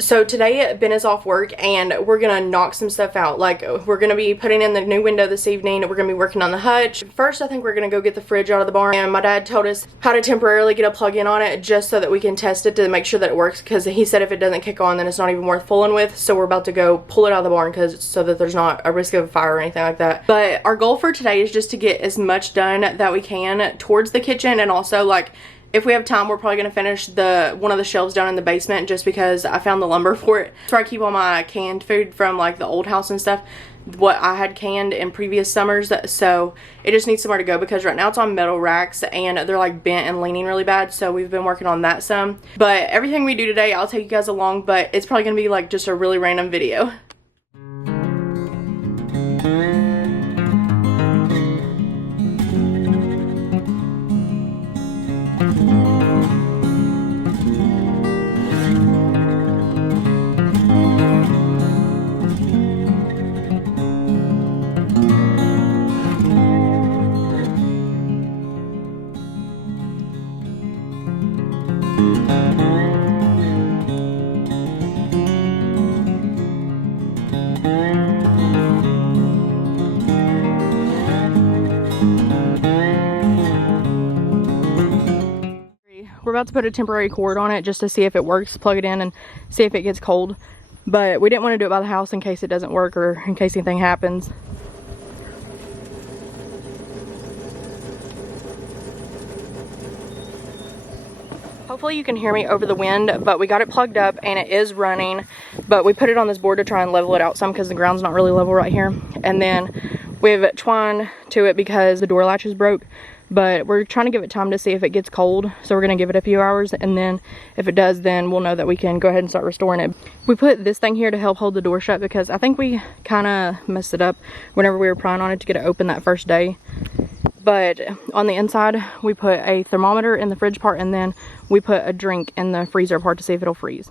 So today Ben is off work and we're gonna knock some stuff out. Like, we're gonna be putting in the new window this evening. We're gonna be working on the hutch. First, I think we're gonna go get the fridge out of the barn, and my dad told us how to temporarily get a plug-in on it just so that we can test it to make sure that it works, because he said if it doesn't kick on then it's not even worth fooling with. So we're about to go pull it out of the barn so that there's not a risk of a fire or anything like that. But our goal for today is just to get as much done that we can towards the kitchen, and also, like, if we have time, we're probably going to finish one of the shelves down in the basement, just because I found the lumber for it. That's where I keep all my canned food from, like the old house and stuff, what I had canned in previous summers. So it just needs somewhere to go, because right now it's on metal racks and they're like bent and leaning really bad. So we've been working on that some. But everything we do today, I'll take you guys along, but it's probably going to be like just a really random video. We're about to put a temporary cord on it just to see if it works, plug it in and see if it gets cold. But we didn't want to do it by the house in case it doesn't work or in case anything happens. Hopefully you can hear me over the wind, but we got it plugged up and it is running. But we put it on this board to try and level it out some, because the ground's not really level right here. And then we've twined to it because the door latch is broke. But we're trying to give it time to see if it gets cold. So we're going to give it a few hours, and then if it does, then we'll know that we can go ahead and start restoring it. We put this thing here to help hold the door shut, because I think we kind of messed it up whenever we were prying on it to get it open that first day. But on the inside, we put a thermometer in the fridge part, and then we put a drink in the freezer part to see if it'll freeze.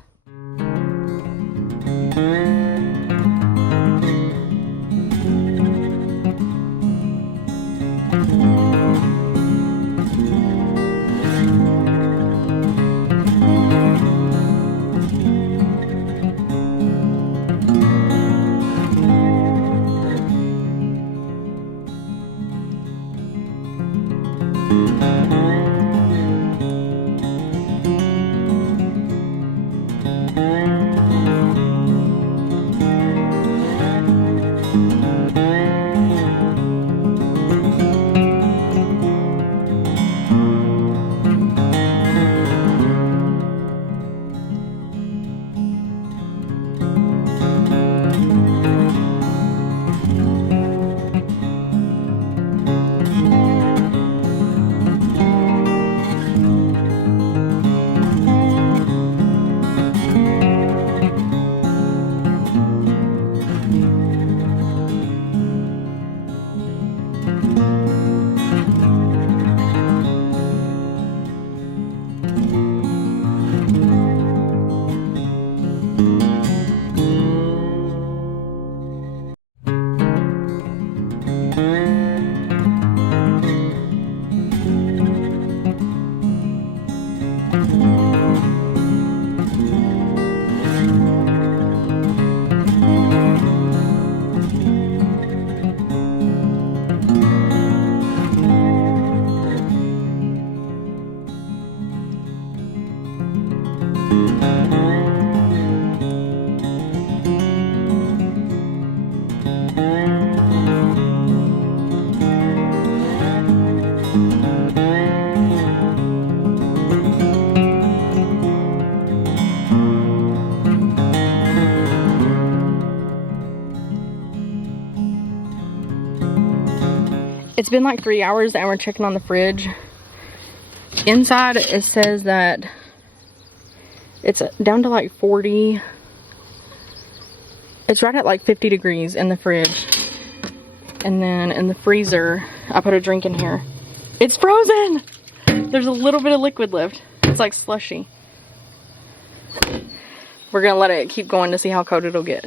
It's been like 3 hours and we're checking on the fridge. Inside it says that it's down to like 40. It's right at like 50 degrees in the fridge. And then in the freezer, I put a drink in here. It's frozen! There's a little bit of liquid left. It's like slushy. We're gonna let it keep going to see how cold it'll get.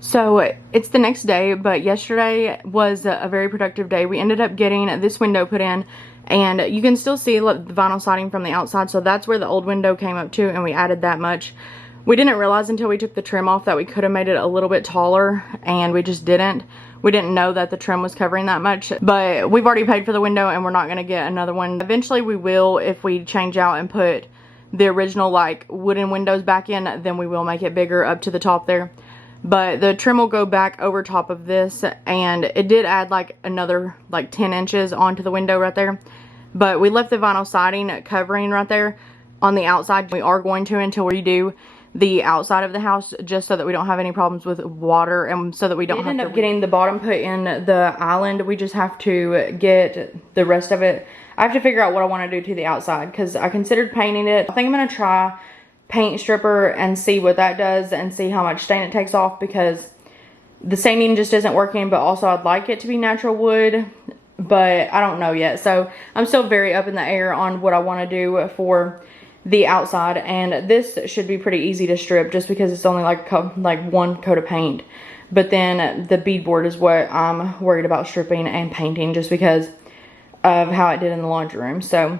So it's the next day, but yesterday was a very productive day. We ended up getting this window put in, and you can still see the vinyl siding from the outside, so that's where the old window came up to, and we added that much. We didn't realize until we took the trim off that we could have made it a little bit taller, and we just didn't. We didn't know that the trim was covering that much, but we've already paid for the window and we're not going to get another one. Eventually we will, if we change out and put the original like wooden windows back in, then we will make it bigger up to the top there. But the trim will go back over top of this, and it did add like another like 10 inches onto the window right there. But we left the vinyl siding covering right there on the outside. We are going to until we do the outside of the house, just so that we don't have any problems with water, and so that we don't end up getting the bottom put in the island. We just have to get the rest of it. I have to figure out what I want to do to the outside, because I considered painting it. I think I'm going to try paint stripper and see what that does and see how much stain it takes off, because the staining just isn't working. But also I'd like it to be natural wood, but I don't know yet. So I'm still very up in the air on what I want to do for the outside, and this should be pretty easy to strip just because it's only like one coat of paint. But then the beadboard is what I'm worried about stripping and painting, just because of how it did in the laundry room. So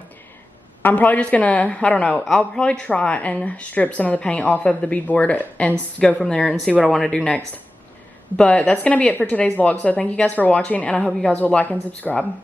I'm probably just gonna, I don't know, I'll probably try and strip some of the paint off of the beadboard and go from there and see what I want to do next. But that's gonna be it for today's vlog. So thank you guys for watching, and I hope you guys will like and subscribe.